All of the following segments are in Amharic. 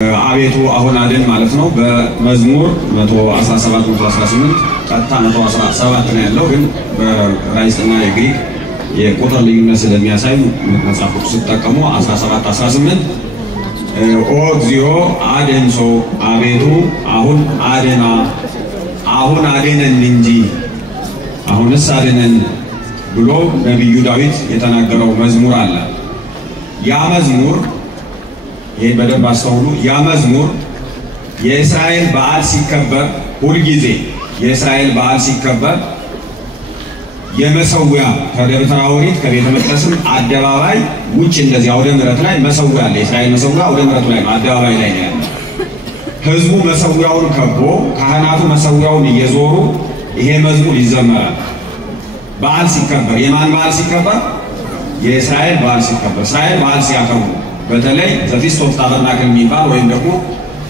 አቤቱ አሁን አድን ማለት ነው። በመዝሙር 117 118 ቀጥታ 117 ነው ያለው፣ ግን በዕብራይስጥና የግሪክ የቁጥር ልዩነት ስለሚያሳይ መጽሐፍ ቅዱስ ተጠቀሙ 17 18 ኦ እግዚኦ አድንሶ አቤቱ አሁን አድና አሁን አድነን እንጂ አሁንስ አድነን ብሎ ነብዩ ዳዊት የተናገረው መዝሙር አለ። ያ መዝሙር ይሄ በደንብ አስተውሉ። ያ መዝሙር የእስራኤል በዓል ሲከበር ሁሉ ጊዜ የእስራኤል በዓል ሲከበር የመሰዊያ ከደብተራ ኦሪት ከቤተ መቅደስም አደባባይ ውጭ እንደዚህ አውደ ምሕረት ላይ መሰዊያ አለ። የእስራኤል መሰዊያ አውደ ምሕረቱ ላይ አደባባይ ላይ ነው ያለው። ህዝቡ መሰዊያውን ከቦ ካህናቱ መሰዊያውን እየዞሩ ይሄ መዝሙር ይዘመራል። በዓል ሲከበር የማን በዓል ሲከበር? የእስራኤል በዓል ሲከበር። እስራኤል በዓል ሲያከብሩ በተለይ ዘፊስት ኦፍ ታበርናክል የሚባል ወይም ደግሞ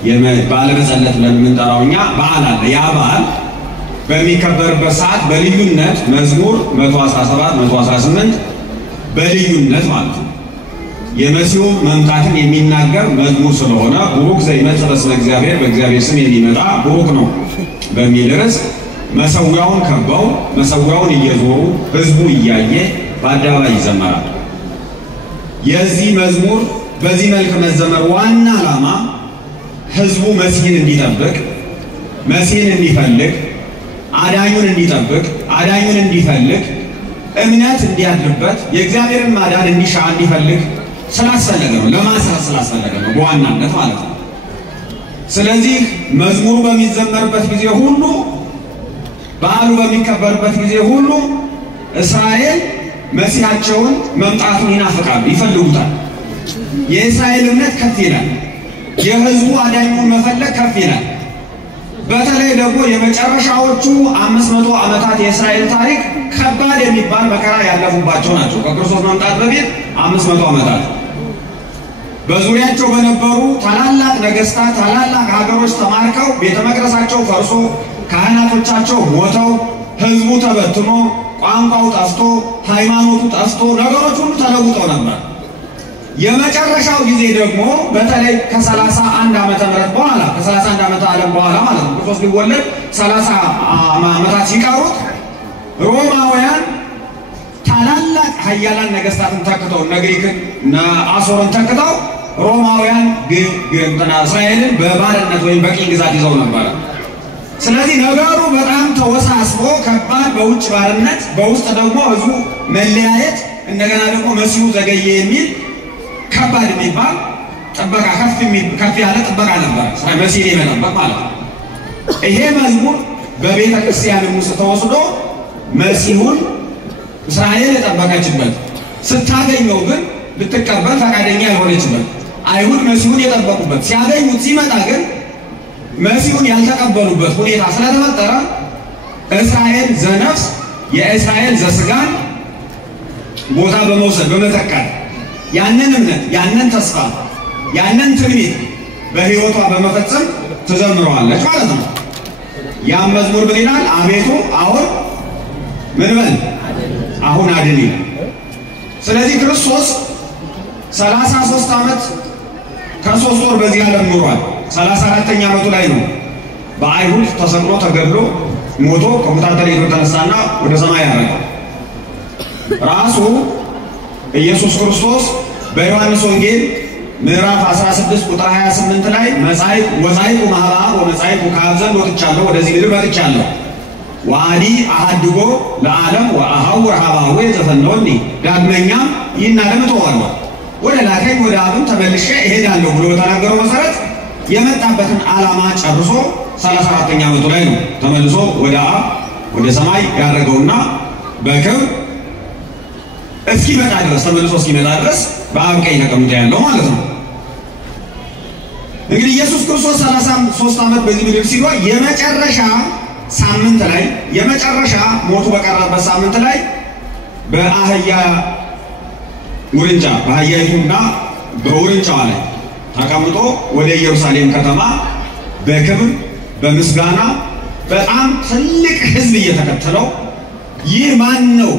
የበዓለ መጸለት ብለን የምንጠራው እኛ በዓል አለ። ያ በዓል በሚከበርበት ሰዓት በልዩነት መዝሙር 117 118 በልዩነት ማለት ነው የመሲሁ መምጣትን የሚናገር መዝሙር ስለሆነ ቡሩክ ዘይመጽእ በስመ እግዚአብሔር በእግዚአብሔር ስም የሚመጣ ቡሩክ ነው በሚል ርዕስ መሰዊያውን ከበው መሰዊያውን እየዞሩ ህዝቡ እያየ በአደባባይ ይዘመራል። የዚህ መዝሙር በዚህ መልክ መዘመር ዋና ዓላማ ህዝቡ መሲህን እንዲጠብቅ፣ መሲህን እንዲፈልግ፣ አዳኙን እንዲጠብቅ፣ አዳኙን እንዲፈልግ፣ እምነት እንዲያድርበት፣ የእግዚአብሔርን ማዳን እንዲሻ እንዲፈልግ ስላስፈለገ ነው። ለማስራት ስላስፈለገ ነው በዋናነት ማለት ነው። ስለዚህ መዝሙሩ በሚዘመርበት ጊዜ ሁሉ በዓሉ በሚከበርበት ጊዜ ሁሉ እስራኤል መሲሃቸውን መምጣቱን ይናፍቃሉ፣ ይፈልጉታል። የእስራኤል እምነት ከፍ ይላል። የህዝቡ አዳኙን መፈለግ ከፍ ይላል። በተለይ ደግሞ የመጨረሻዎቹ 500 ዓመታት የእስራኤል ታሪክ ከባድ የሚባል መከራ ያለፉባቸው ናቸው። ከክርስቶስ መምጣት በፊት 500 ዓመታት በዙሪያቸው በነበሩ ታላላቅ ነገስታት ታላላቅ ሀገሮች ተማርከው ቤተ መቅደሳቸው ፈርሶ ካህናቶቻቸው ሞተው ህዝቡ ተበትኖ ቋንቋው ጠፍቶ ሃይማኖቱ ጠፍቶ ነገሮች ሁሉ ተለውጠው ነበር። የመጨረሻው ጊዜ ደግሞ በተለይ ከ31 ዓመተ ምህረት በኋላ ከ31 ዓመተ ዓለም በኋላ ማለት ነው ክርስቶስ ሊወለድ 30 ዓመታት ሲቀሩት ሮማውያን ታላላቅ ኃያላን ነገስታትን ተክተው እነ ግሪክን እነ አሦርን ተክተው ሮማውያን እስራኤልን በባርነት ወይም በቅኝ ግዛት ይዘው ነበር። ስለዚህ ነገሩ በጣም ተወሳስቦ ከባድ፣ በውጭ ባርነት በውስጥ ደግሞ ህዝቡ መለያየት፣ እንደገና ደግሞ መሲሁ ዘገየ የሚል ከባድ የሚባል ጥበቃ ከፍ ያለ ጥበቃ ነበር መሲህ የመጠበቅ ማለት ነው። ይሄ መዝሙር በቤተ ክርስቲያን ውስጥ ተወስዶ መሲሁን እስራኤል የጠበቀችበት ስታገኘው ግን ልትቀበል ፈቃደኛ ያልሆነችበት አይሁድ መሲሁን የጠበቁበት ሲያገኙት ሲመጣ ግን መሲሁን ያልተቀበሉበት ሁኔታ ስለተፈጠረ እስራኤል ዘነፍስ የእስራኤል ዘስጋን ቦታ በመውሰድ በመተካት ያንን እምነት ያንን ተስፋ ያንን ትንቢት በህይወቷ በመፈጸም ተዘምረዋለች ማለት ነው። ያም መዝሙር ምን ይላል? አቤቱ አሁን ምን በል አሁን አድን ይላል። ስለዚህ ክርስቶስ 33 ዓመት ከ3 ወር በዚህ ዓለም ኖሯል። 34ኛ ዓመቱ ላይ ነው በአይሁድ ተሰቅሎ ተገድሎ ሞቶ ከሙታን ተለይቶ ተነሳና ወደ ሰማይ ያረገ ራሱ ኢየሱስ ክርስቶስ በዮሐንስ ወንጌል ምዕራፍ 16 ቁጥር 28 ላይ ወጻይቁ ማህባ ወመጻይቁ ከአብ ዘንድ ወጥቻለሁ ወደዚህ ምድር መጥቻለሁ ወአዲ አሐድጎ ለዓለም ወአሐውር ሀባዌ ዘፈነወኒ ዳግመኛም ይህን ዓለም እተዋለሁ ወደ ላከኝ ወደ አብም ተመልሼ እሄዳለሁ ብሎ በተናገረው መሰረት የመጣበትን ዓላማ ጨርሶ 34ኛ ዓመቱ ላይ ነው ተመልሶ ወደ አብ ወደ ሰማይ ያደረገውና በክብር እስኪመጣ ድረስ ተመልሶ እስኪመጣ ድረስ በአብ ቀኝ ተቀምጦ ያለው ማለት ነው። እንግዲህ ኢየሱስ ክርስቶስ 33 ዓመት በዚህ ምድር ሲኖር የመጨረሻ ሳምንት ላይ የመጨረሻ ሞቱ በቀረበት ሳምንት ላይ በአህያ ውርንጫ በአህያይቱና በውርንጫዋ ላይ ተቀምጦ ወደ ኢየሩሳሌም ከተማ በክብር በምስጋና በጣም ትልቅ ህዝብ እየተከተለው ይህ ማን ነው?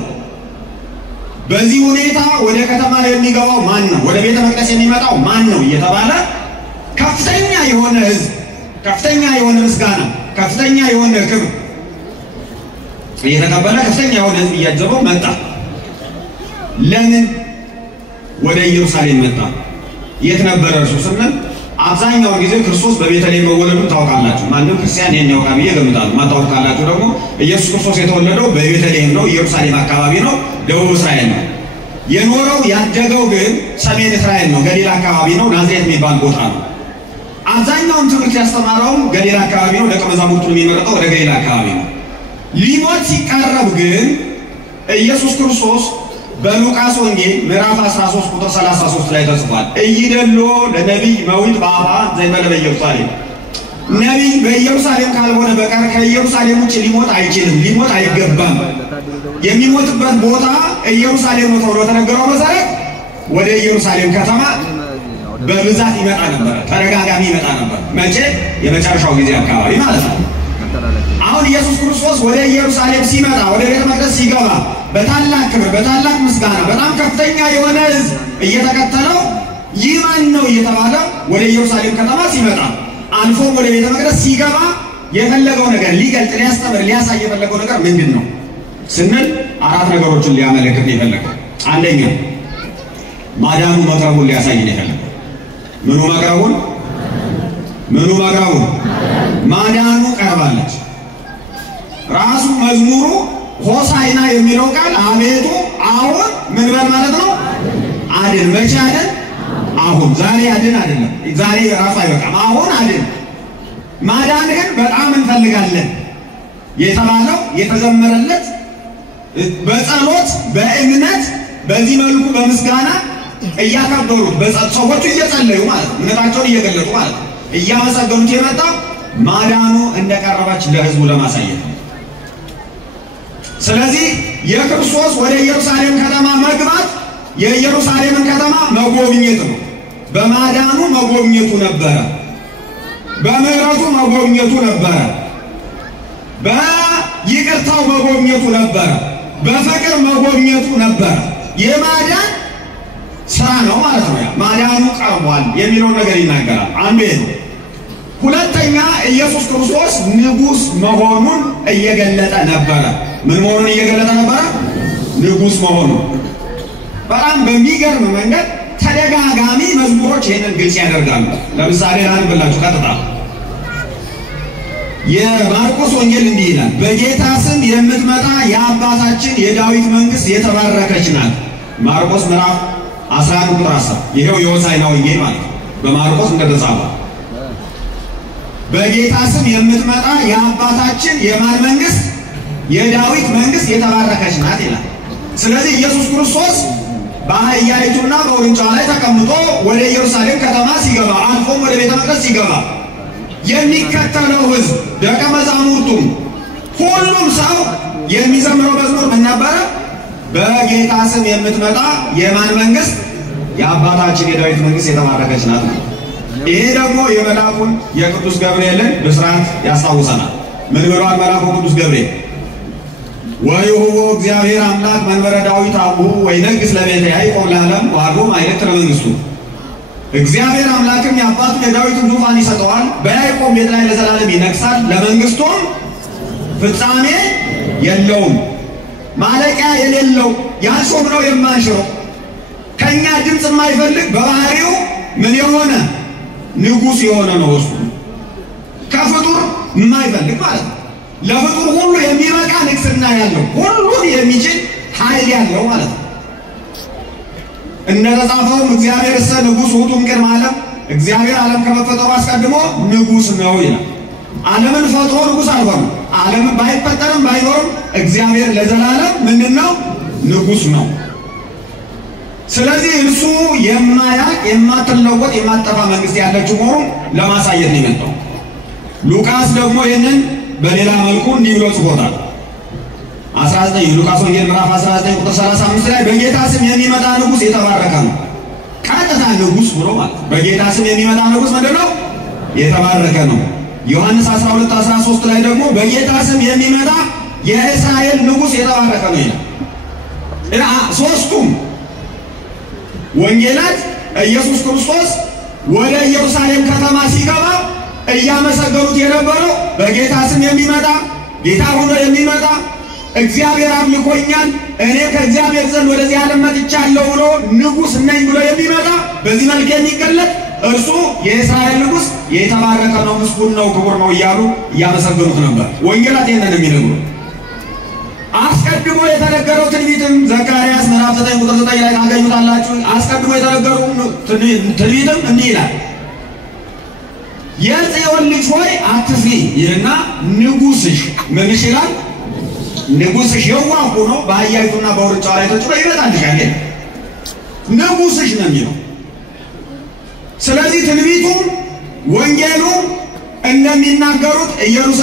በዚህ ሁኔታ ወደ ከተማ የሚገባው ማን ነው? ወደ ቤተ መቅደስ የሚመጣው ማን ነው? እየተባለ ከፍተኛ የሆነ ሕዝብ፣ ከፍተኛ የሆነ ምስጋና፣ ከፍተኛ የሆነ ክብር እየተቀበለ ከፍተኛ የሆነ ሕዝብ እያጀበው መጣ። ለምን ወደ ኢየሩሳሌም መጣ? የት ነበረ እርሱ ስንል አብዛኛው ጊዜ ክርስቶስ በቤተልሔም መወለዱን ታውቃላችሁ። ማንም ክርስቲያን ይሄን ያውቃል ብዬ እገምታለሁ። ማታውቁ ካላችሁ ደግሞ ኢየሱስ ክርስቶስ የተወለደው በቤተልሔም ነው፣ ኢየሩሳሌም አካባቢ ነው፣ ደቡብ እስራኤል ነው። የኖረው ያደገው ግን ሰሜን እስራኤል ነው፣ ገሊላ አካባቢ ነው፣ ናዝሬት የሚባል ቦታ ነው። አብዛኛውን ትምህርት ያስተማረውም ገሊላ አካባቢ ነው። ደቀ መዛሙርቱን የሚመረጠው ወደ ገሊላ አካባቢ ነው። ሊሞት ሲቃረብ ግን ኢየሱስ ክርስቶስ በሉቃስ ወንጌል ምዕራፍ 13 ቁጥር 33 ላይ ተጽፏል። እይደሎ ለነቢይ መዊት በአፋ ዘይመለ በኢየሩሳሌም፣ ነቢይ በኢየሩሳሌም ካልሆነ በቀር ከኢየሩሳሌም ውጭ ሊሞት አይችልም፣ ሊሞት አይገባም። የሚሞትበት ቦታ ኢየሩሳሌም ነው ተብሎ ተነገረው መሰረት ወደ ኢየሩሳሌም ከተማ በብዛት ይመጣ ነበር፣ ተደጋጋሚ ይመጣ ነበር። መቼ? የመጨረሻው ጊዜ አካባቢ ማለት ነው። አሁን ኢየሱስ ክርስቶስ ወደ ኢየሩሳሌም ሲመጣ፣ ወደ ቤተ መቅደስ ሲገባ በታላቅ ክብር፣ በታላቅ ምስጋና፣ በጣም ከፍተኛ የሆነ ሕዝብ እየተከተለው ይህ ማን ነው እየተባለ ወደ ኢየሩሳሌም ከተማ ሲመጣ፣ አልፎም ወደ ቤተ መቅደስ ሲገባ የፈለገው ነገር ሊገልጥ፣ ሊያስተምር፣ ሊያሳይ የፈለገው ነገር ምንድን ነው ስንል አራት ነገሮችን ሊያመለክት ነው የፈለገው። አንደኛ ማዳኑ መቅረቡን ሊያሳይ ነው የፈለገው። ምኑ መቅረቡን? ምኑ መቅረቡን? ማዳኑ ቀርባለች። ራሱ መዝሙሩ ሆሳዕና የሚለው ቃል አቤቱ አሁን ምን በል ማለት ነው? አድን። መቼ አድን? አሁን። ዛሬ አድን አይደለም፣ ዛሬ ራሱ አይበቃም። አሁን አድን። ማዳን ግን በጣም እንፈልጋለን የተባለው የተዘመረለት በጸሎት በእምነት በዚህ መልኩ በምስጋና እያከበሩት ሰዎቹ እየጸለዩ ማለት ነው፣ እምነታቸውን እየገለጡ ማለት ነው፣ እያመሰገኑት የመጣ ማዳኑ እንደቀረባች ለሕዝቡ ለማሳየት ነው። ስለዚህ የክርስቶስ ወደ ኢየሩሳሌም ከተማ መግባት የኢየሩሳሌምን ከተማ መጎብኘት ነው። በማዳኑ መጎብኘቱ ነበረ፣ በምህረቱ መጎብኘቱ ነበረ፣ በይቅርታው መጎብኘቱ ነበረ፣ በፍቅር መጎብኘቱ ነበረ። የማዳን ስራ ነው ማለት ነው። ማዳኑ ቀርቧል የሚለው ነገር ይናገራል። አንዱ ይሄ ነው። ሁለተኛ ኢየሱስ ክርስቶስ ንጉሥ መሆኑን እየገለጠ ነበረ። ምን መሆኑን እየገለጠ ነበረ? ንጉሥ መሆኑን። በጣም በሚገርም መንገድ ተደጋጋሚ መዝሙሮች ይህንን ግልጽ ያደርጋሉ። ለምሳሌ ላንብላችሁ ቀጥታ። የማርቆስ ወንጌል እንዲህ ይላል፣ በጌታ ስም የምትመጣ የአባታችን የዳዊት መንግስት የተባረከች ናት። ማርቆስ ምዕራፍ 11 ቁጥር 10። ይሄው የሆሳዕና ወንጌል ማለት ነው፣ በማርቆስ እንደተጻፈ በጌታ ስም የምትመጣ የአባታችን የማን መንግስት? የዳዊት መንግስት የተባረከች ናት ይላል። ስለዚህ ኢየሱስ ክርስቶስ በአህያይቱና በውርንጫ ላይ ተቀምጦ ወደ ኢየሩሳሌም ከተማ ሲገባ፣ አልፎም ወደ ቤተ መቅደስ ሲገባ የሚከተለው ሕዝብ ደቀ መዛሙርቱም ሁሉም ሰው የሚዘምረው መዝሙር ምን ነበረ? በጌታ ስም የምትመጣ የማን መንግስት? የአባታችን የዳዊት መንግስት የተባረከች ናት ነው። ይሄ ደግሞ የመልአኩን የቅዱስ ገብርኤልን ብስራት ያስታውሰናል። ምን ብሏል መልአኩ ቅዱስ ገብርኤል? ወይሁቦ እግዚአብሔር አምላክ መንበረ ዳዊት አቡሁ ወይነግሥ ለቤተ ያዕቆብ ለዓለም ወአድኅኖ ማእሌተ ለመንግሥቱ። እግዚአብሔር አምላክም የአባቱን የዳዊትን ዙፋን ይሰጠዋል፣ በያዕቆብ ቤት ላይ ለዘላለም ይነግሣል፣ ለመንግሥቱም ፍጻሜ የለውም። ማለቂያ የሌለው ያልሾምነው የማንሽረው ከእኛ ድምፅ የማይፈልግ በባህሪው ምን የሆነ ንጉሥ የሆነ ነው። እሱ ከፍጡር የማይፈልግ ማለት ነው። ለፍጡር ሁሉ የሚበቃ ንግስና ያለው ሁሉን የሚችል ኃይል ያለው ማለት ነው። እንደተጻፈውም እግዚአብሔር እሰ ንጉሥ ውእቱ እምቅድመ ዓለም፣ እግዚአብሔር ዓለም ከመፈጠሩ አስቀድሞ ንጉሥ ነው ይላል። ዓለምን ፈጥሮ ንጉሥ አልሆነም። ዓለምን ባይፈጠርም ባይኖርም እግዚአብሔር ለዘላለም ምንድን ነው? ንጉሥ ነው። ስለዚህ እርሱ የማያልቅ የማትለወጥ የማትጠፋ መንግስት ያለችው መሆኑን ለማሳየት ነው የመጣው። ሉቃስ ደግሞ ይህንን በሌላ መልኩ እንዲህ ብሎ ጽፎታል። 19 ሉቃስ ወንጌል ምዕራፍ 19 ቁጥር 35 ላይ በጌታ ስም የሚመጣ ንጉሥ የተባረከ ነው። ቀጥታ ንጉሥ ብሎ ማለት በጌታ ስም የሚመጣ ንጉሥ ምንድን ነው? የተባረከ ነው። ዮሐንስ 12:13 ላይ ደግሞ በጌታ ስም የሚመጣ የእስራኤል ንጉሥ የተባረከ ነው ይላል። ሶስቱም ወንጌላት ኢየሱስ ክርስቶስ ወደ ኢየሩሳሌም ከተማ ሲገባ እያመሰገኑት የነበረው በጌታ ስም የሚመጣ ጌታ ሆኖ የሚመጣ እግዚአብሔር አምልኮኛል እኔ ከእግዚአብሔር ዘንድ ወደዚህ ዓለም መጥቻለሁ ብሎ ንጉሥ ነኝ ብሎ የሚመጣ በዚህ መልክ የሚገለጥ እርሱ የእስራኤል ንጉሥ የተባረከ ነው፣ ምስጉን ነው፣ ክቡር ነው እያሉ እያመሰገኑት ነበር። ወንጌላት ይህንን የሚነግሩ አስቀድሞ የተነገረው ትንቢትም ዘካርያስ ምዕራፍ 9 ቁጥር 9 ላይ ታገኙታላችሁ። አስቀድሞ የተነገረው ትንቢትም እንዲህ ይላል፣ የጽዮን ልጅ ሆይ አትፍሪ ይልና ንጉሥሽ ምንሽ ይላል፣ ንጉሥሽ የዋህ ሆኖ በአህያይቱና በውርንጫዋ ላይ ተጭኖ ይመጣልሻል። ንጉሥሽ ነው የሚለው። ስለዚህ ትንቢቱ ወንጌሉ እንደሚናገሩት ኢየሱስ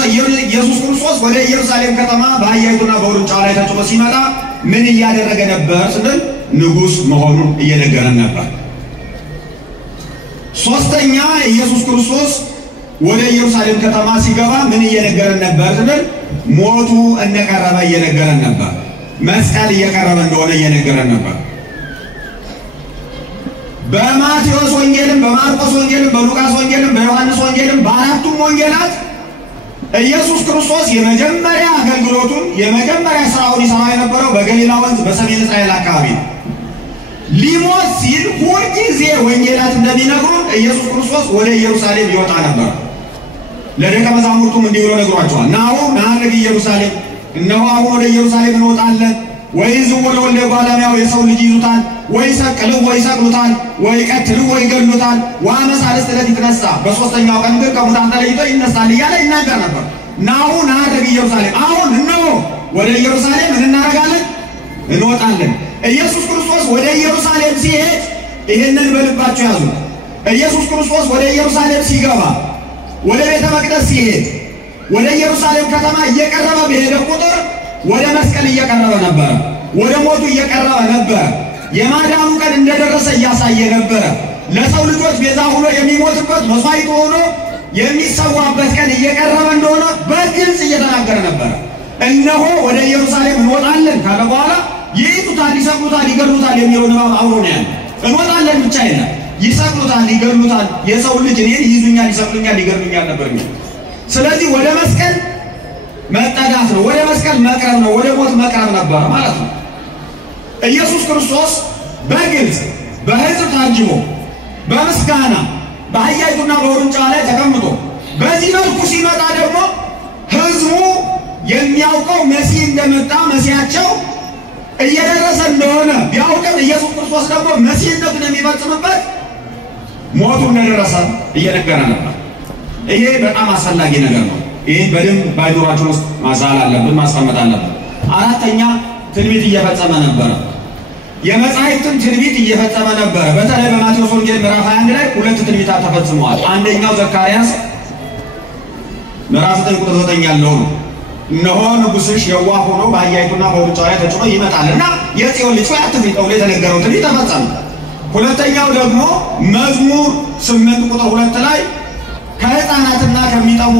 ክርስቶስ ወደ ኢየሩሳሌም ከተማ በአህያይቱና በውርንጫዋ ላይ ተጭኖ ሲመጣ ምን እያደረገ ነበር ስንል ንጉሥ መሆኑን እየነገረን ነበር። ሶስተኛ ኢየሱስ ክርስቶስ ወደ ኢየሩሳሌም ከተማ ሲገባ ምን እየነገረን ነበር ስንል ሞቱ እንደቀረበ እየነገረን ነበር። መስቀል እየቀረበ እንደሆነ እየነገረን ነበር። በማቴዎስ ወንጌልም በማርቆስ ወንጌልም በሉቃስ ወንጌልም በዮሐንስ ወንጌልም በአራቱም ወንጌላት ኢየሱስ ክርስቶስ የመጀመሪያ አገልግሎቱን የመጀመሪያ ስራውን ይሰራ የነበረው በገሊላ ወንዝ በሰሜን እስራኤል አካባቢ ነው። ሊሞት ሲል ሁልጊዜ ወንጌላት እንደሚነግሩን ኢየሱስ ክርስቶስ ወደ ኢየሩሳሌም ይወጣ ነበር። ለደቀ መዛሙርቱም እንዲህ ብሎ ነግሯቸዋል፣ ናሁ ናርግ ኢየሩሳሌም፣ እነሆ አሁን ወደ ኢየሩሳሌም እንወጣለን፣ ወይዝው ወደ ወልደ እጓለ እመሕያው የሰው ልጅ ይዙታል፣ ወይ ሰቅለው ወይ ሰቅሉታል፣ ወይ ቀትለው ወይ ገድሉታል፣ ወአመሳልስት ዕለት ይትነሣ፣ በሶስተኛው ቀን ግን ከሙታን ተለይቶ ይነሳል እያለ ይናገር ነበር። ናሁ ናርግ ኢየሩሳሌም፣ አሁን እነሆ ወደ ኢየሩሳሌም እናደርጋለን እንወጣለን። ኢየሱስ ክርስቶስ ወደ ኢየሩሳሌም ሲሄድ ይህንን በልባቸው ያዙ። ኢየሱስ ክርስቶስ ወደ ኢየሩሳሌም ሲገባ ወደ ቤተ መቅደስ ሲሄድ ወደ ኢየሩሳሌም ከተማ እየቀረበ በሄደ ቁጥር ወደ መስቀል እየቀረበ ነበር፣ ወደ ሞቱ እየቀረበ ነበር። የማዳኑ ቀን እንደደረሰ እያሳየ ነበር። ለሰው ልጆች ቤዛ ሆኖ የሚሞትበት መስዋዕት ሆኖ የሚሰዋበት ቀን እየቀረበ እንደሆነ በግልጽ እየተናገረ ነበር። እነሆ ወደ ኢየሩሳሌም እንወጣለን ካለ በኋላ ይይዙታል፣ ይሰቅሉታል፣ ይገድሉታል የሚለው ንባብ አብሮ ነው ያለው። እንወጣለን ብቻ የለም፣ ይሰቅሉታል፣ ይገድሉታል፣ የሰው ልጅ እኔን ይይዙኛል፣ ይሰቅሉኛል፣ ይገድሉኛል ነበር የሚለው። ስለዚህ ወደ መስቀል መጠጋት ነው፣ ወደ መስቀል መቅረብ ነው፣ ወደ ሞት መቅረብ ነበር ማለት ነው። ኢየሱስ ክርስቶስ በግልጽ በሕዝብ ታጅቦ በምስጋና በአህያይቱና በውርንጫዋ ላይ ተቀምጦ በዚህ መልኩ ሲመጣ ደግሞ ሕዝቡ የሚያውቀው መሲህ እንደመጣ መሲያቸው እየደረሰ እንደሆነ ቢያውቅም ኢየሱስ ክርስቶስ ደግሞ መሲህነቱን የሚፈጽምበት ሞቱ እንደደረሰ እየነገረ ነበር። ይሄ በጣም አስፈላጊ ነገር ነው። ይሄን በደንብ ባይኖራችሁ ውስጥ ማሳል አለብን፣ ማስቀመጥ አለብን። አራተኛ ትንቢት እየፈጸመ ነበረ። የመጻሕፍትን ትንቢት እየፈጸመ ነበረ። በተለይ በማቴዎስ ወንጌል ምዕራፍ 21 ላይ ሁለት ትንቢታት ተፈጽመዋል። አንደኛው ዘካርያስ ምዕራፍ 9 ቁጥር 9 ያለው ነው። እነሆ ንጉሥሽ የዋህ ሆኖ በአህያይቱና በውርንጫዋ ላይ ተጭኖ ይመጣልና የጽዮን ልጅ ሆይ አትፍሪ ተብሎ የተነገረው ትንቢት ተፈጸመ። ሁለተኛው ደግሞ መዝሙር 8 ቁጥር 2 ላይ ከሕፃናትና ከሚጠቡ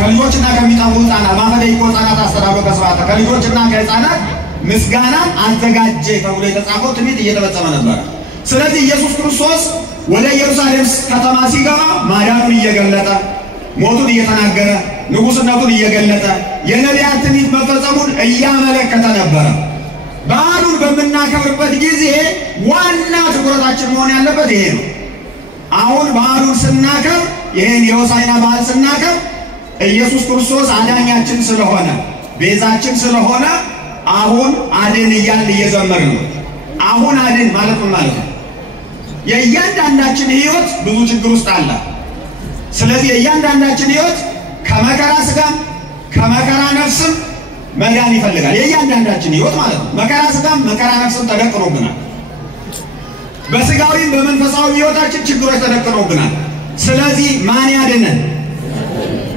ከልጆችና ከሚጠቡ ሕፃናት ማፈደይቆ ሕፃናት አስተዳድሮ ከስብሐተ ከልጆችና ከሕፃናት ምስጋናን አዘጋጀ ተብሎ የተጻፈው ትንቢት እየተፈጸመ ነበር። ስለዚህ ኢየሱስ ክርስቶስ ወደ ኢየሩሳሌም ከተማ ሲገባ ማዳኑን እየገለጠ ሞቱን እየተናገረ ንጉሥነቱን እየገለጠ የነቢያት ትንቢት መፈጸሙን እያመለከተ ነበረ። በዓሉን በምናከብርበት ጊዜ ዋና ትኩረታችን መሆን ያለበት ይሄ ነው። አሁን በዓሉን ስናከብር ይሄን የሆሳዕና በዓል ስናከብር ኢየሱስ ክርስቶስ አዳኛችን ስለሆነ ቤዛችን ስለሆነ አሁን አድን እያልን እየዘመርን ነው። አሁን አድን ማለት ምን ማለት ነው? የእያንዳንዳችን ሕይወት ብዙ ችግር ውስጥ አለ። ስለዚህ የእያንዳንዳችን ሕይወት ከመከራ ሥጋም ከመከራ ነፍስም መዳን ይፈልጋል። የእያንዳንዳችን ሕይወት ማለት ነው። መከራ ሥጋም መከራ ነፍስም ተደቅኖብናል። በሥጋዊም በመንፈሳዊ ሕይወታችን ችግሮች ተደቅኖብናል። ስለዚህ ማን ያድነን?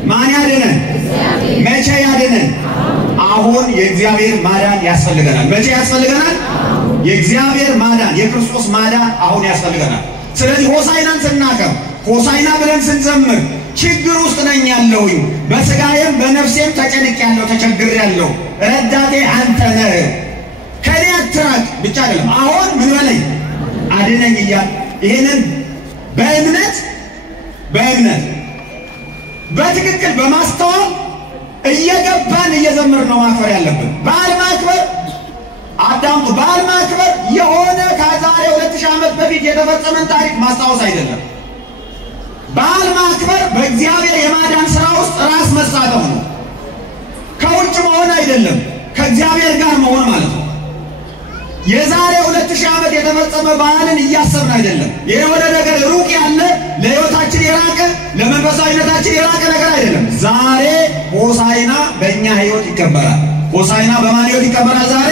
ማን ያድነን? መቼ ያድነን? አሁን የእግዚአብሔር ማዳን ያስፈልገናል። መቼ ያስፈልገናል? የእግዚአብሔር ማዳን የክርስቶስ ማዳን አሁን ያስፈልገናል። ስለዚህ ሆሳዕናን ስናከብር ሆሳዕና ብለን ስንዘምር ችግር ውስጥ ነኝ ያለሁኝ፣ በሥጋዬም በነፍሴም ተጨንቄያለሁ፣ ተቸግሬያለሁ፣ ረዳቴ አንተ ነህ፣ ከኔ አትራቅ ብቻ አይደለም፣ አሁን ምን በለኝ አድነኝ እያል ይሄንን በእምነት በትክክል በማስተዋል እየገባን እየዘመርን ነው ማክበር ያለብን። በዓል ማክበር አዳምጡ፣ በዓል ማክበር የሆነ ከዛሬ 2000 ዓመት በፊት የተፈጸመን ታሪክ ማስታወስ አይደለም። በዓል ማክበር በእግዚአብሔር የማዳን ሥራ ውስጥ ራስ መሳተፍ ነው። ከውጭ መሆን አይደለም፣ ከእግዚአብሔር ጋር መሆን ማለት ነው። የዛሬ 2000 ዓመት የተፈጸመ በዓልን እያሰብን አይደለም። የሆነ ነገር ሩቅ ያለ ለሕይወታችን የራቀ ለመንፈሳዊነታችን የራቀ ነገር አይደለም። ዛሬ ሆሳዕና በእኛ ሕይወት ይከበራል። ሆሳዕና በማን ሕይወት ይከበራል? ዛሬ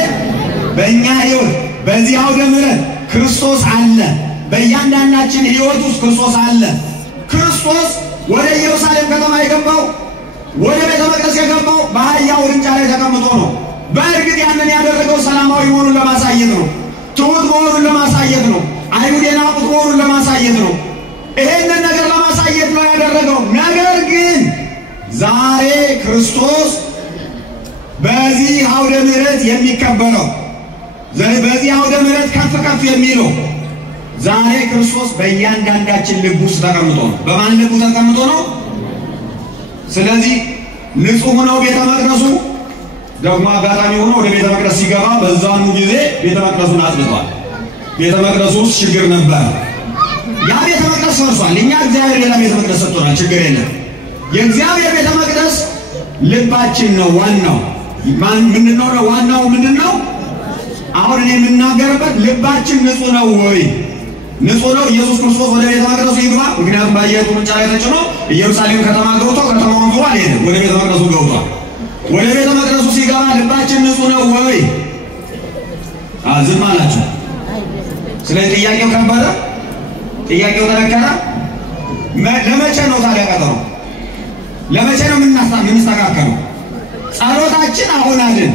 በእኛ ሕይወት። በዚህ አውደ ምሕረት ክርስቶስ አለ። በእያንዳንዳችን ሕይወት ውስጥ ክርስቶስ አለ። ክርስቶስ ወደ ኢየሩሳሌም ከተማ የገባው ወደ ቤተ መቅደስ የገባው በአህያ ውርንጫ ላይ ተቀምጦ ነው። በእርግጥ ያንን ያደረገው ሰላማዊ መሆኑን ለማሳየት ነው። ትሑት መሆኑን ለማሳየት ነው። አይሁድ የናቁት መሆኑን ለማሳየት ነው። ይሄንን ነገር ለማሳየት ነው ያደረገው። ነገር ግን ዛሬ ክርስቶስ በዚህ አውደ ምሕረት የሚከበረው በዚህ አውደ ምሕረት ከፍ የሚለው ዛሬ ክርስቶስ በእያንዳንዳችን ልብ ውስጥ ተቀምጦ ነው። በማን ልብ ተቀምጦ ነው? ስለዚህ ንጹሕ ነው ቤተ መቅደሱ። ደግሞ አጋጣሚ ሆኖ ወደ ቤተ መቅደስ ሲገባ በዛኑ ጊዜ ቤተ መቅደሱን አጥልቷል። ቤተ መቅደሱ ውስጥ ችግር ነበር። ያ ቤተ መቅደስ ፈርሷል። እኛ እግዚአብሔር ሌላ ቤተ መቅደስ ሰጥቶናል። ችግር የለም። የእግዚአብሔር ቤተ መቅደስ ልባችን ነው። ዋናው ምንድነው? ዋናው ምንድነው? አሁን እኔ የምናገርበት ልባችን ንጹሕ ነው ወይ? ንጹሕ ነው። ኢየሱስ ክርስቶስ ወደ ቤተ መቅደሱ ይግባ። ምክንያቱም በአህያይቱ ውርንጫ ላይ ተጭኖ ኢየሩሳሌም ከተማ ገብቶ ከተማውን ዙሮ አልሄደም። ወደ ቤተ መቅደሱ ገብቷል። ወደ ቤተ መቅደሱ ሲገባ ልባችን ንጹሕ ነው ወይ? ዝም አላችሁ። ስለዚህ ጥያቄው ከበረ፣ ጥያቄው ተነከረ። ለመቼ ነው ታዲያ ቀጠሮ? ለመቼ ነው የምንስተካከለው? ጸሎታችን አሁን አይደል?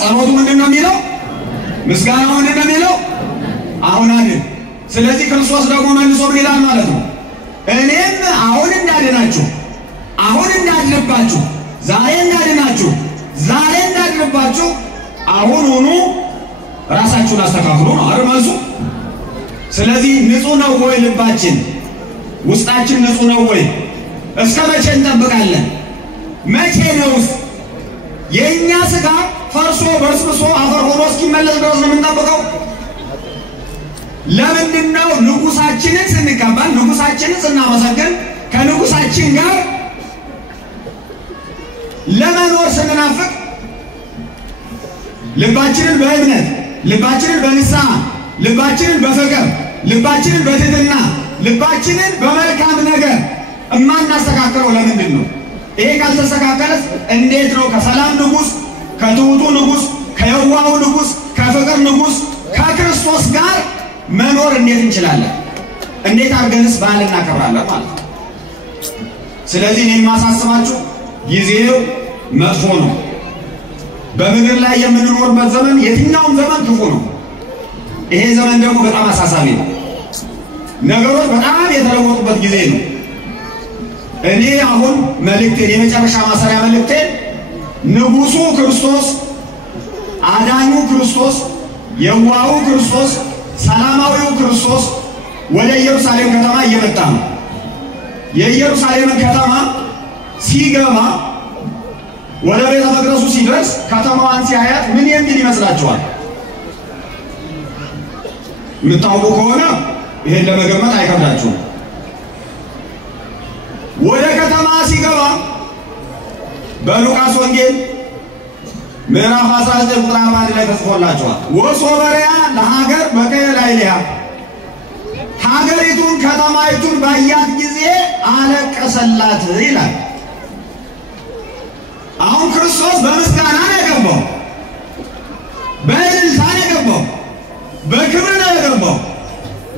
ጸሎቱ ምንድነው የሚለው? ምስጋናው ምንድነው የሚለው? አሁን አይደል? ስለዚህ ክርስቶስ ደግሞ መልሶ ምን ይላል ማለት ነው? እኔም አሁን እንዳድናችሁ፣ አሁን እንዳድንባችሁ፣ ዛሬ እንዳድናችሁ፣ ዛሬ እንዳድንባችሁ አሁን ሆኑ ራሳችሁን አስተካክሉ ነው አይደል መልሱ? ስለዚህ ንጹሕ ነው ወይ ልባችን? ውስጣችን ንጹሕ ነው ወይ? እስከ መቼ እንጠብቃለን? መቼ ነው የኛ ስጋ ፈርሶ በስብሶ አፈር ሆኖ እስኪመለስ ድረስ ነው የምንጠብቀው? ለምንድን ነው ንጉሳችንን ስንቀበል፣ ንጉሳችንን ስናመሰግን፣ ከንጉሳችን ጋር ለመኖር ስንናፍቅ ልባችንን በእምነት፣ ልባችንን በንስሐ፣ ልባችንን በፍቅር፣ ልባችንን በትህትና፣ ልባችንን በመልካም ነገር እማናስተካክለው ለምንድን ነው? ይሄ ካልተስተካከለስ እንዴት ነው ከሰላም ንጉሥ፣ ከትሑቱ ንጉሥ፣ ከየዋሁ ንጉሥ፣ ከፍቅር ንጉሥ ከክርስቶስ ጋር መኖር እንዴት እንችላለን? እንዴት አድርገንስ በዓል እናከብራለን ማለት ነው? ስለዚህ እኔ የማሳስባችሁ ጊዜው መጥፎ ነው። በምድር ላይ የምንኖርበት ዘመን የትኛውም ዘመን ክፉ ነው። ይሄ ዘመን ደግሞ በጣም አሳሳቢ ነው። ነገሮች በጣም የተለወጡበት ጊዜ ነው። እኔ አሁን መልእክቴን የመጨረሻ ማሰሪያ መልእክቴን ንጉሡ ክርስቶስ፣ አዳኙ ክርስቶስ፣ የዋሁ ክርስቶስ፣ ሰላማዊው ክርስቶስ ወደ ኢየሩሳሌም ከተማ እየመጣ ነው። የኢየሩሳሌምን ከተማ ሲገባ ወደ ቤተ መቅደሱ ሲደርስ ከተማዋን ሲያያት ምን የሚል ይመስላችኋል? የምታውቁ ከሆነ ይሄን ለመገመት አይከብዳችሁም። ወደ ከተማ ሲገባ በሉቃስ ወንጌል ምዕራፍ 19 ቁጥር 1 ላይ ተጽፎላችኋል። ወሶበሪያ ለሀገር በከላይሊያ ሀገሪቱን ከተማይቱን ባያት ጊዜ አለቀሰላት ይላል። አሁን ክርስቶስ በምስጋና ነው የገባው፣ በእልልታ ነው የገባው፣ በክብር ነው የገባው።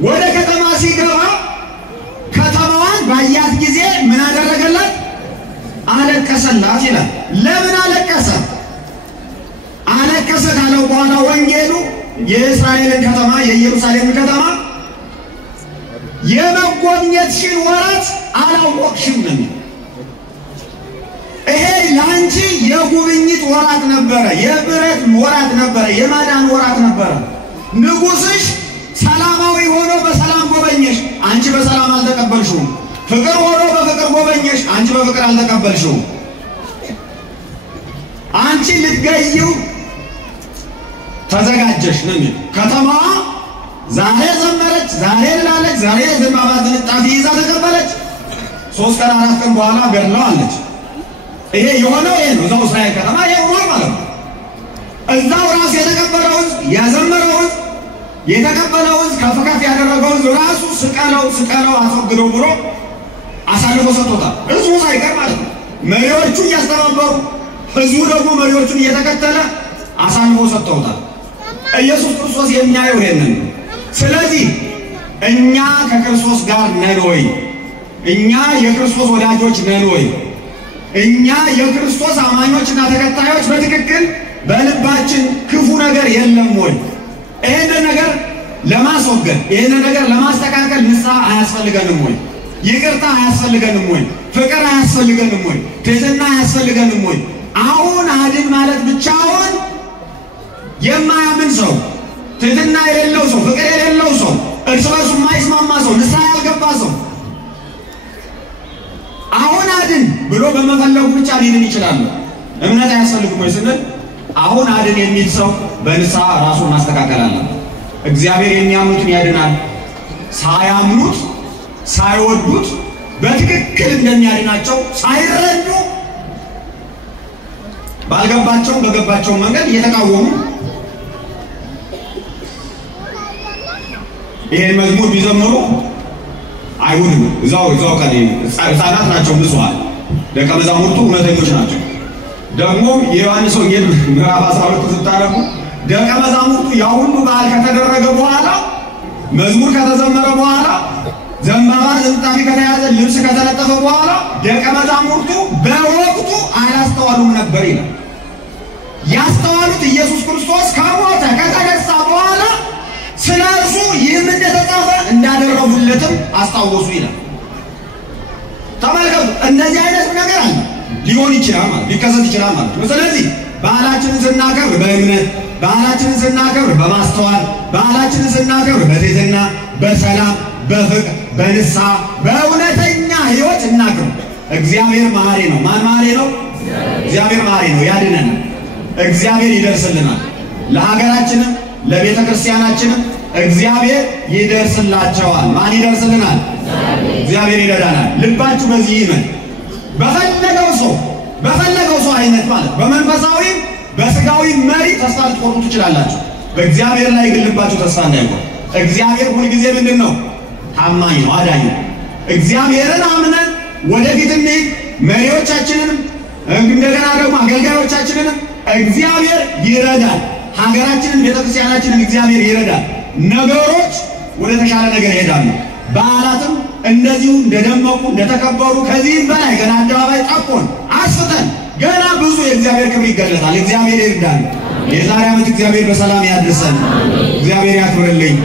ወደ ከተማ ሲገባ ከተማዋን ባያት ጊዜ ምን አደረገላት? አለቀሰላት ይላል። ለምን አለቀሰ? አለቀሰ ካለው በኋላ ወንጌሉ የእስራኤልን ከተማ የኢየሩሳሌምን ከተማ የመጎብኘትሽን ወራት አላወቅሽም ነው። ይሄ ላንቺ የጉብኝት ወራት ነበረ፣ የብረት ወራት ነበረ፣ የማዳን ወራት ነበረ። ንጉሥሽ ሰላማዊ ሆኖ በሰላም ጎበኘሽ፣ አንቺ በሰላም አልተቀበልሽው። ፍቅር ሆኖ በፍቅር ጎበኘሽ፣ አንቺ በፍቅር አልተቀበልሽው። አንቺ ልትገይው ተዘጋጀሽ ነው የሚል ከተማዋ ዛሬ ዘመረች፣ ዛሬ ላለች፣ ዛሬ ዘማባ ዝንጣፊ ይዛ ተቀበለች። 3 ቀን 4 ቀን በኋላ ገድለዋለች። ይሄ የሆነው ይሄ ነው። እዛው እስራኤል ከተማ የሆነው ማለት ነው። እዛው ራሱ የተቀበለው ያዘመረው የተቀበለው ከፍ ከፍ ያደረገው ራሱ ስቀለው አስወግደው ብሎ አሳልፎ ሰጥቶታል። ህዝቡ ሳይቀር ማለት ነው። መሪዎቹ እያስተባበሩ ህዝቡ ደግሞ መሪዎቹን እየተከተለ አሳልፎ ሰጥቶታል። ኢየሱስ ክርስቶስ የሚያየው ይሄንን። ስለዚህ እኛ ከክርስቶስ ጋር ነን ወይ? እኛ የክርስቶስ ወዳጆች ነን ወይ? እኛ የክርስቶስ አማኞችና ተከታዮች በትክክል በልባችን ክፉ ነገር የለም ወይ? ይሄንን ነገር ለማስወገድ ይሄንን ነገር ለማስተካከል ንስሐ አያስፈልገንም ወይ? ይቅርታ አያስፈልገንም ወይ? ፍቅር አያስፈልገንም ወይ? ትህትና አያስፈልገንም ወይ? አሁን አድን ማለት ብቻውን የማያምን ሰው፣ ትህትና የሌለው ሰው፣ ፍቅር የሌለው ሰው፣ እርስ በርሱ የማይስማማ ሰው፣ ንስሐ ያልገባ ሰው አሁን አድን ብሎ በመፈለጉ ብቻ ሊድን ይችላል። እምነት አያስፈልግም ወይ ስንል አሁን አድን የሚል ሰው በንስሐ ራሱን ማስተካከል አለበት። እግዚአብሔር የሚያምኑትን ያድናል። ሳያምኑት ሳይወዱት በትክክል እንደሚያድናቸው ሳይረዱ ባልገባቸው በገባቸው መንገድ እየተቃወሙ ይሄን መዝሙር ቢዘምሩ አይሁንም። እዛው ቀን ሕፃናት ናቸው ንጹሐን፣ ደቀ መዛሙርቱ እውነተኞች ናቸው። ደግሞ የዮሐንስ ወንጌል ምዕራፍ 12 ስታነቡ ደቀ መዛሙርቱ ያ ሁሉ በዓል ከተደረገ በኋላ መዝሙር ከተዘመረ በኋላ ዘንባባ ዝንጣፊ ከተያዘ ልብስ ከተለጠፈ በኋላ ደቀ መዛሙርቱ በወቅቱ አላስተዋሉም ነበር ይላል። ያስተዋሉት ኢየሱስ ክርስቶስ ከሞተ ከተነሳ በኋላ ስለ እርሱ ይህም እንደተጻፈ እንዳደረጉለትም አስታወሱ ይላል። ተመልከቱ፣ እነዚህ አይነት ነገር አለ ሊሆን ይችላል ማለት ሊከሰት ይችላል ማለት ነው። ስለዚህ በዓላችንን ስናከብር በእምነት፣ በዓላችንን ስናከብር በማስተዋል፣ በዓላችንን ስናከብር በትህትና፣ በሰላም፣ በፍቅር፣ በንስሐ፣ በእውነተኛ ሕይወት እናክብር። እግዚአብሔር መሐሪ ነው። ማን መሐሪ ነው? እግዚአብሔር መሐሪ ነው። ያድነናል። እግዚአብሔር ይደርስልናል። ለሀገራችንም ለቤተ ክርስቲያናችንም እግዚአብሔር ይደርስላቸዋል። ማን ይደርስልናል? እግዚአብሔር ይረዳናል። ልባችሁ በዚህ ይመን። በፈለገው ሰው አይነት ማለት በመንፈሳዊ በስጋዊ መሪ ተስፋ ልትቆርጡ ትችላላችሁ። በእግዚአብሔር ላይ ግን ልባችሁ ተስፋ እንዳይቆርጥ። እግዚአብሔር ሁልጊዜ ምንድን ነው? ታማኝ ነው፣ አዳኝ ነው። እግዚአብሔርን አምነን ወደፊት እንሂድ። መሪዎቻችንንም እንደገና ደግሞ አገልጋዮቻችንንም እግዚአብሔር ይረዳል። ሀገራችንን ቤተክርስቲያናችንን እግዚአብሔር ይረዳል። ነገሮች ወደ ተሻለ ነገር ይሄዳሉ። በዓላትም እንደዚሁ እንደደመቁ እንደተከበሩ ከዚህም በላይ ገና አደባባይ ጠቆን አስፍተን ገና ብዙ የእግዚአብሔር ክብር ይገለጣል። እግዚአብሔር ይርዳል። የዛሬ ዓመት እግዚአብሔር በሰላም ያድርሰን። እግዚአብሔር ያክብርልኝ።